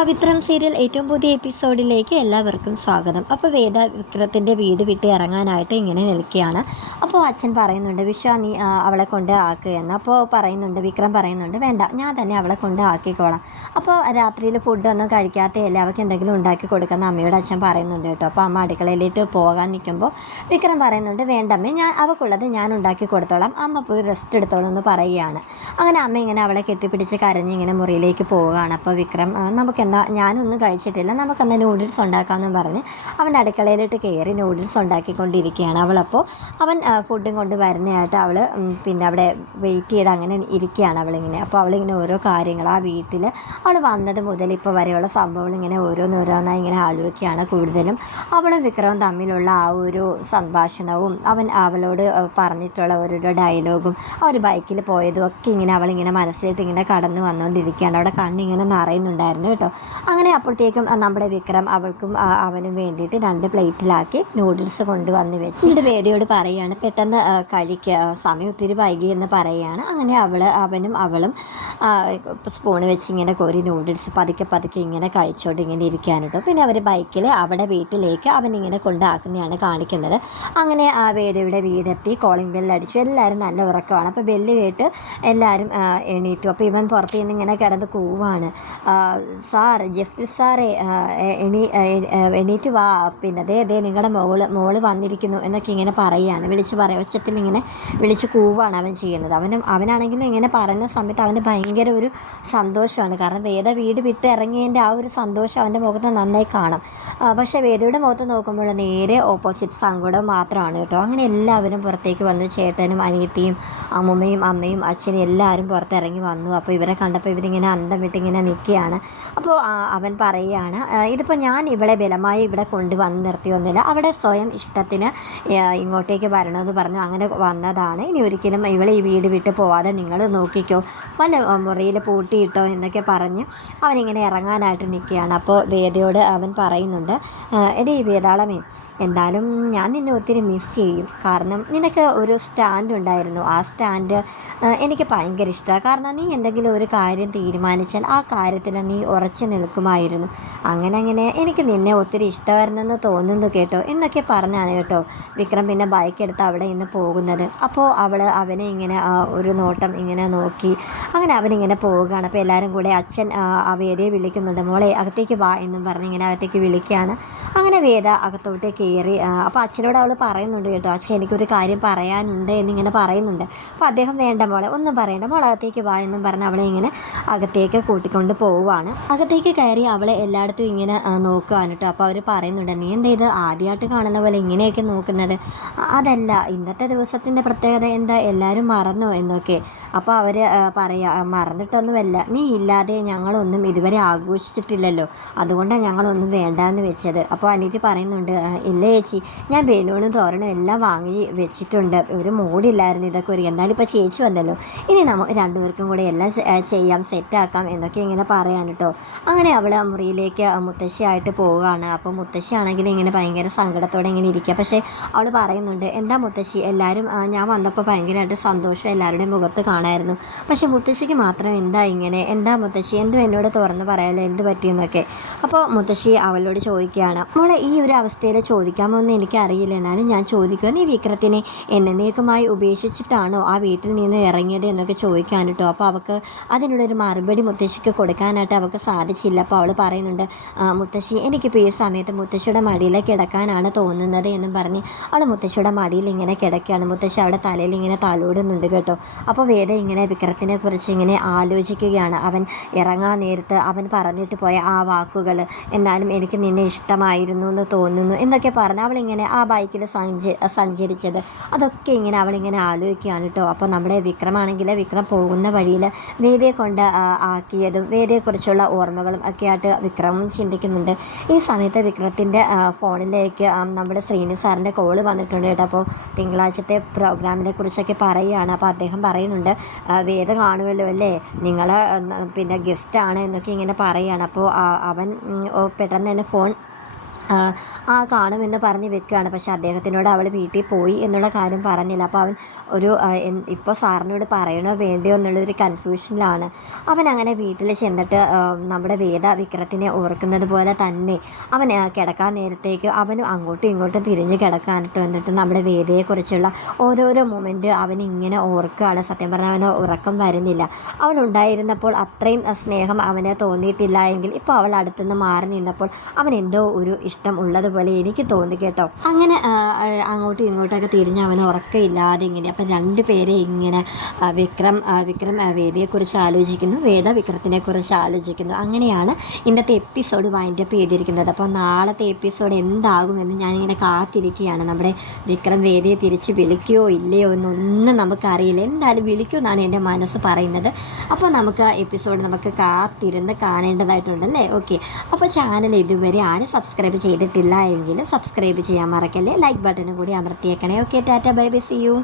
പവിത്രം serial ഏറ്റവും പുതിയ എപ്പിസോഡിലേക്ക് എല്ലാവർക്കും സ്വാഗതം. അപ്പോൾ വേദ വിക്രത്തിന്റെ വീട് വിട്ട് ഇറങ്ങാനായിട്ട് ഇങ്ങനെ നിൽക്കുകയാണ്. അപ്പോൾ അച്ഛൻ പറയുന്നുണ്ട് വിശ്വ നീ അവളെ കൊണ്ട് ആക്കുക എന്ന്. അപ്പോൾ പറയുന്നുണ്ട് വിക്രം പറയുന്നുണ്ട് വേണ്ട ഞാൻ തന്നെ അവളെ കൊണ്ട് ആക്കിക്കോളാം. അപ്പോൾ രാത്രിയിൽ ഫുഡൊന്നും കഴിക്കാത്ത അവൾക്ക് എന്തെങ്കിലും ഉണ്ടാക്കി കൊടുക്കുന്ന അമ്മയോട് അച്ഛൻ പറയുന്നുണ്ട് കേട്ടോ. അപ്പോൾ അമ്മ അടുക്കളയിലേക്ക് പോകാൻ നിൽക്കുമ്പോൾ വിക്രം പറയുന്നുണ്ട് വേണ്ടമ്മേ ഞാൻ അവൾക്കുള്ളത് ഞാൻ ഉണ്ടാക്കി കൊടുത്തോളാം. അമ്മ പോയി റെസ്റ്റ് എടുത്തോളൂ എന്ന് പറയുകയാണ്. അങ്ങനെ അമ്മ ഇങ്ങനെ അവളെ കെട്ടിപ്പിടിച്ച് കരഞ്ഞ് ഇങ്ങനെ മുറിയിലേക്ക് പോവുകയാണ്. അപ്പോൾ വിക്രം "ആ, നമുക്കെന്നാ ഞാനൊന്നും കഴിച്ചിട്ടില്ല. നമുക്കെന്നാ നൂഡിൽസ് ഉണ്ടാക്കാമെന്നും പറഞ്ഞ് അവൻ അടുക്കളയിലിട്ട് കയറി നൂഡിൽസ് ഉണ്ടാക്കിക്കൊണ്ടിരിക്കുകയാണ് അവളപ്പോൾ അവൻ ഫുഡും കൊണ്ട് വരുന്നതായിട്ട് അവൾ പിന്നെ അവിടെ വെയിറ്റ് ചെയ്ത് അങ്ങനെ ഇരിക്കുകയാണ് അവളിങ്ങനെ അപ്പോൾ അവളിങ്ങനെ ഓരോ കാര്യങ്ങൾ ആ വീട്ടിൽ അവൾ വന്നത് മുതൽ ഇപ്പോൾ വരെയുള്ള സംഭവങ്ങൾ ഇങ്ങനെ ഓരോന്നോരോന്നായി ഇങ്ങനെ ആലോചിക്കുകയാണ് കൂടുതലും. അവളും വിക്രവും തമ്മിലുള്ള ആ ഒരു സംഭാഷണവും അവൻ അവളോട് പറഞ്ഞിട്ടുള്ള ഓരോരോ ഡയലോഗും ആ ഒരു ബൈക്കിൽ പോയതും ഒക്കെ ഇങ്ങനെ അവളിങ്ങനെ മനസ്സിലായിട്ട് ഇങ്ങനെ കടന്നു വന്നുകൊണ്ടിരിക്കുകയാണ്. അവിടെ കണ്ണിങ്ങനെ നിറയുന്നുണ്ടായിരുന്നു കേട്ടോ. അങ്ങനെ അപ്പോഴത്തേക്കും നമ്മുടെ വിക്രം അവൾക്കും അവനും വേണ്ടിയിട്ട് രണ്ട് പ്ലേറ്റിലാക്കി നൂഡിൽസ് കൊണ്ടുവന്ന് വെച്ച്. എന്റെ വേദിയോട് പറയുകയാണ് പെട്ടെന്ന് കഴിക്ക കഴിക്കുക സമയം ഒത്തിരി വൈകി എന്ന് പറയുകയാണ്. അങ്ങനെ അവൾ അവനും അവളും സ്പൂൺ വെച്ച് ഇങ്ങനെ കോരി നൂഡിൽസ് പതുക്കെ പതുക്കെ ഇങ്ങനെ കഴിച്ചോണ്ട് ഇങ്ങനെ ഇരിക്കാനിട്ടു. പിന്നെ അവർ ബൈക്കിൽ അവിടെ വീട്ടിലേക്ക് അവനിങ്ങനെ കൊണ്ടാക്കുന്നതാണ് കാണിക്കുന്നത്. അങ്ങനെ ആ വേദയുടെ വീടെത്തി കോളിംഗ് ബെല്ലടിച്ചു എല്ലാവരും നല്ല ഉറക്കമാണ്. അപ്പോൾ ബെല്ല് കേട്ട് എല്ലാവരും എണീറ്റു. അപ്പോൾ ഇവൻ പുറത്ത് നിന്ന് ഇങ്ങനെ കിടന്ന് കൂവാണ്. സാർ ജസ്റ്റിസ് സാറേ എണീ എണീറ്റ് വാ. പിന്നെ ദേ ദേ നിങ്ങളുടെ മോൾ മോൾ വന്നിരിക്കുന്നു എന്നൊക്കെ ഇങ്ങനെ പറയുകയാണ് വിളിച്ച് പറയാം ഉച്ചത്തിൽ ഇങ്ങനെ വിളിച്ച് കൂവാണ് അവൻ ചെയ്യുന്നത്. അവനും അവനാണെങ്കിലും ഇങ്ങനെ പറയുന്ന സമയത്ത് അവന് ഭയങ്കര ഒരു സന്തോഷമാണ്. കാരണം വേദ വീട് വിട്ട് ഇറങ്ങിയതിന്റെ ആ ഒരു സന്തോഷം അവന്റെ മുഖത്ത് നന്നായി കാണാം. പക്ഷേ വേദയുടെ മുഖത്ത് നോക്കുമ്പോൾ നേരെ ഓപ്പോസിറ്റ് സങ്കടം മാത്രമാണ് കേട്ടോ. അങ്ങനെ എല്ലാവരും പുറത്തേക്ക് വന്നു. ചേട്ടനും അനിയത്തിയും അമ്മുമ്മയും അമ്മയും അച്ഛനും എല്ലാവരും പുറത്തിറങ്ങി വന്നു. അപ്പോൾ ഇവരെ കണ്ടപ്പോൾ ഇവരിങ്ങനെ അന്തം വിട്ടിങ്ങനെ നിൽക്കുകയാണ്. അപ്പോൾ ആ, അവൻ പറയുകയാണ് "ആ, ഇതിപ്പോൾ ഞാൻ ഇവിടെ ബലമായി ഇവിടെ കൊണ്ടുവന്ന് നിർത്തിയൊന്നുമില്ല. അവിടെ സ്വയം ഇഷ്ടത്തിന് ഇങ്ങോട്ടേക്ക് വരണമെന്ന് പറഞ്ഞു അങ്ങനെ വന്നതാണ്. ഇനി ഒരിക്കലും ഇവളെ ഈ വീട് വിട്ട് പോവാതെ നിങ്ങൾ നോക്കിക്കോ. വല്ല മുറിയിൽ പൂട്ടിയിട്ടോ എന്നൊക്കെ പറഞ്ഞ് അവനിങ്ങനെ ഇറങ്ങാനായിട്ട് നിൽക്കുകയാണ്. അപ്പോൾ വേദയോട് അവൻ പറയുന്നുണ്ട് എടേ എടീ വേദാളമേ എന്തായാലും ഞാൻ നിന്നെ ഒത്തിരി മിസ് ചെയ്യും. കാരണം നിനക്ക് ഒരു സ്റ്റാൻഡ് ഉണ്ടായിരുന്നു. ആ സ്റ്റാൻഡ് എനിക്ക് ഭയങ്കര ഇഷ്ടമാണ്. കാരണം നീ എന്തെങ്കിലും ഒരു കാര്യം തീരുമാനിച്ചാൽ ആ കാര്യത്തിൽ നീ ഉറച്ചു നിൽക്കുമായിരുന്നു. അങ്ങനെ അങ്ങനെ എനിക്ക് നിന്നെ ഒത്തിരി ഇഷ്ടമായിരുന്നെന്ന് തോന്നുന്നു കേട്ടോ എന്നൊക്കെ പറഞ്ഞാണ് കേട്ടോ വിക്രം പിന്നെ ബൈക്ക് എടുത്ത് അവിടെ നിന്ന് പോകുന്നത്. അപ്പോൾ അവൾ അവനെ ഇങ്ങനെ ഒരു നോട്ടം ഇങ്ങനെ നോക്കി. അങ്ങനെ അവനിങ്ങനെ പോവുകയാണ്. അപ്പോൾ എല്ലാവരും കൂടെ അച്ഛൻ വേദയെ വിളിക്കുന്നുണ്ട്. മോളെ അകത്തേക്ക് വാ എന്നും പറഞ്ഞ് ഇങ്ങനെ അകത്തേക്ക് വിളിക്കുകയാണ്. അങ്ങനെ വേദ അകത്തോട്ട് കയറി അപ്പോൾ അച്ഛനോട് അവൾ പറയുന്നുണ്ട് കേട്ടോ അച്ഛൻ എനിക്കൊരു കാര്യം പറയാനുണ്ട് എന്നിങ്ങനെ പറയുന്നുണ്ട്. അപ്പോൾ അദ്ദേഹം വേണ്ട മോളെ ഒന്നും പറയണ്ട. മോളെ അകത്തേക്ക് വാ എന്നും പറഞ്ഞ് അവളെ ഇങ്ങനെ അകത്തേക്ക് കൂട്ടിക്കൊണ്ട് പോവുകയാണ്. അകത്തേക്ക് കയറി അവളെ എല്ലായിടത്തും ഇങ്ങനെ നോക്കുകയാണ് കേട്ടോ അപ്പോൾ അവർ പറയുന്നുണ്ട് നീ എന്താ ഇത് ആദ്യമായിട്ട് കാണുന്ന പോലെ ഇങ്ങനെയൊക്കെ നോക്കുന്നത്. അതല്ല ഇന്നത്തെ ദിവസത്തിന്റെ പ്രത്യേകത എന്താ? എല്ലാവരും മറന്നോ? എന്നൊക്കെ. അപ്പോൾ അവർ പറയാ മറന്നിട്ടൊന്നുമല്ല. നീ ഇല്ലാതെ ഞങ്ങളൊന്നും ഇതുവരെ ആഘോഷിച്ചിട്ടില്ലല്ലോ. അതുകൊണ്ടാണ് ഞങ്ങളൊന്നും വേണ്ടാന്ന് വെച്ചത്. അപ്പോൾ അനിയത്തി പറയുന്നുണ്ട് "ആ, ഇല്ല ചേച്ചി. ഞാൻ ബലൂണും തോരണും എല്ലാം വാങ്ങി വെച്ചിട്ടുണ്ട്. ഒരു മൂടില്ലായിരുന്നു ഇതൊക്കെ ഒരു. എന്നാലും ഇപ്പോൾ ചേച്ചി വന്നല്ലോ. ഇനി നമുക്ക് രണ്ടുപേർക്കും കൂടെ എല്ലാം ചെയ്യാം സെറ്റാക്കാം എന്നൊക്കെ ഇങ്ങനെ പറയാൻ കേട്ടോ അങ്ങനെ അവൾ ആ മുറിയിലേക്ക് മുത്തശ്ശിയായിട്ട് പോവുകയാണ്. അപ്പോൾ മുത്തശ്ശിയാണെങ്കിൽ ഇങ്ങനെ ഭയങ്കര സങ്കടത്തോടെ ഇങ്ങനെ ഇരിക്കുക. പക്ഷേ അവൾ പറയുന്നുണ്ട് എന്താ മുത്തശ്ശി? എല്ലാവരും ഞാൻ വന്നപ്പോൾ ഭയങ്കരമായിട്ട് സന്തോഷം എല്ലാവരുടെയും മുഖത്ത് കാണായിരുന്നു. പക്ഷേ മുത്തശ്ശിക്ക് മാത്രം എന്താ ഇങ്ങനെ? എന്താ മുത്തശ്ശി? എന്തും എന്നോട് തുറന്ന് പറയാലോ? എന്ത് പറ്റിയെന്നൊക്കെ. അപ്പോൾ മുത്തശ്ശി അവളോട് ചോദിക്കുകയാണ് മോളെ ഈ ഒരു അവസ്ഥയിൽ ചോദിക്കാമോ എന്ന് എനിക്കറിയില്ല. എന്നാലും ഞാൻ ചോദിക്കുക നീ വിക്രത്തിനെ എന്നേക്കുമായി ഉപേക്ഷിച്ചിട്ടാണോ ആ വീട്ടിൽ നിന്ന് ഇറങ്ങിയത്? എന്നൊക്കെ ചോദിക്കാൻ കേട്ടോ. അപ്പോൾ അവൾക്ക് അതിനുള്ളൊരു മറുപടി മുത്തശ്ശിക്ക് കൊടുക്കാനായിട്ട് അവൾക്ക് സാധിച്ചില്ല അപ്പോൾ അവൾ പറയുന്നുണ്ട് "ആ, മുത്തശ്ശി എനിക്കിപ്പോൾ ഈ സമയത്ത് മുത്തശ്ശിയുടെ മടിയിൽ കിടക്കാനാണ് തോന്നുന്നത് എന്നും പറഞ്ഞ് അവൾ മുത്തശ്ശിയുടെ മടിയിൽ ഇങ്ങനെ കിടക്കുകയാണ്. മുത്തശ്ശി അവിടെ തലയിൽ ഇങ്ങനെ തലോടുന്നുണ്ട് കേട്ടോ. അപ്പോൾ വേദ ഇങ്ങനെ വിക്രത്തിനെ കുറിച്ച് ഇങ്ങനെ ആലോചിക്കുകയാണ്. അവൻ ഇറങ്ങാൻ നേരത്ത് അവൻ പറഞ്ഞിട്ട് പോയ ആ വാക്കുകൾ എന്നാലും എനിക്ക് നിന്നെ ഇഷ്ടമായിരുന്നു എന്ന് തോന്നുന്നു എന്നൊക്കെ പറഞ്ഞ് അവളിങ്ങനെ ആ ബൈക്കിൽ സഞ്ച സഞ്ചരിച്ചത്. അതൊക്കെ ഇങ്ങനെ അവളിങ്ങനെ ആലോചിക്കുകയാണ് കേട്ടോ. അപ്പോൾ നമ്മുടെ വിക്രമാണെങ്കിൽ വിക്രം പോകുന്ന വഴിയിൽ വേദയെ കൊണ്ട് ആക്കിയതും വേദയെക്കുറിച്ചുള്ള വേദിയെക്കുറിച്ചുള്ള ഓർമ്മകളും ഒക്കെ ആയിട്ട് വിക്രമും ചിന്തിക്കുന്നുണ്ട്. ഈ സമയത്ത് വിക്രത്തിന്റെ ഫോണിലേക്ക് നമ്മുടെ ശ്രീനി സാറിന്റെ കോൾ വന്നിട്ടുണ്ട് കേട്ടോ. അപ്പോൾ തിങ്കളാഴ്ചത്തെ പ്രോഗ്രാമിനെ കുറിച്ചൊക്കെ പറയുകയാണ്. അപ്പോൾ അദ്ദേഹം പറയുന്നുണ്ട് "ആ, വേദ കാണുമല്ലോ അല്ലേ? നിങ്ങൾ പിന്നെ ഗസ്റ്റാണ് എന്നൊക്കെ ഇങ്ങനെ പറയുകയാണ്. അപ്പോൾ അവൻ പെട്ടെന്ന് തന്നെ ഫോൺ ആ, കാണുമെന്ന് പറഞ്ഞ് വെക്കുകയാണ്. പക്ഷേ അദ്ദേഹത്തിനോട് അവൾ വീട്ടിൽ പോയി എന്നുള്ള കാര്യം പറഞ്ഞില്ല. അപ്പോൾ അവൻ ഒരു ഇപ്പോൾ സാറിനോട് പറയണോ വേണ്ടയോ എന്നുള്ളൊരു കൺഫ്യൂഷനിലാണ്. അവൻ അങ്ങനെ വീട്ടിൽ ചെന്നിട്ട് നമ്മുടെ വേദ വിക്രത്തിനെ ഓർക്കുന്നത് പോലെ തന്നെ അവൻ കിടക്കാൻ നേരത്തേക്ക് അവനും അങ്ങോട്ടും ഇങ്ങോട്ടും തിരിഞ്ഞ് കിടക്കാനിട്ട് വന്നിട്ട് നമ്മുടെ വേദയെക്കുറിച്ചുള്ള ഓരോരോ മൊമെന്റ് അവൻ ഇങ്ങനെ ഓർക്കുകയാണ്. സത്യം പറഞ്ഞാൽ അവന് ഉറക്കം വരുന്നില്ല. അവനുണ്ടായിരുന്നപ്പോൾ അത്രയും സ്നേഹം അവനെ തോന്നിയിട്ടില്ല എങ്കിൽ ഇപ്പോൾ അവൾ അടുത്തുനിന്ന് മാറി നിന്നപ്പോൾ അവൻ എന്തോ ഒരു ഇഷ്ടം ഉള്ളതുപോലെ എനിക്ക് തോന്നി കേട്ടോ. അങ്ങനെ അങ്ങോട്ടും ഇങ്ങോട്ടൊക്കെ തിരിഞ്ഞ് അവന് ഉറക്കമില്ലാതെ ഇങ്ങനെ അപ്പം രണ്ട് പേരെ ഇങ്ങനെ വിക്രം വിക്രം വേദിയെക്കുറിച്ച് ആലോചിക്കുന്നു വേദ വിക്രത്തിനെ കുറിച്ച് ആലോചിക്കുന്നു. അങ്ങനെയാണ് ഇന്നത്തെ എപ്പിസോഡ് വൈൻഡ് അപ്പ് ചെയ്തിരിക്കുന്നത്. അപ്പോൾ നാളത്തെ എപ്പിസോഡ് എന്താകുമെന്ന് ഞാനിങ്ങനെ കാത്തിരിക്കുകയാണ്. നമ്മുടെ വിക്രം വേദിയെ തിരിച്ച് വിളിക്കുകയോ ഇല്ലയോ എന്നൊന്നും നമുക്കറിയില്ല. എന്തായാലും വിളിക്കുമെന്നാണ് എന്റെ മനസ്സ് പറയുന്നത്. അപ്പോൾ നമുക്ക് എപ്പിസോഡ് നമുക്ക് കാത്തിരുന്ന് കാണേണ്ടതായിട്ടുണ്ടല്ലേ ഓക്കെ. അപ്പോൾ ചാനൽ ഇതുവരെ ആരും സബ്സ്ക്രൈബ് ചെയ്തിട്ടില്ല എങ്കിൽ സബ്സ്ക്രൈബ് ചെയ്യാൻ മറക്കല്ലേ ലൈക്ക് ബട്ടണും കൂടി അമർത്തിയേക്കണേ. Okay tata bye bye see you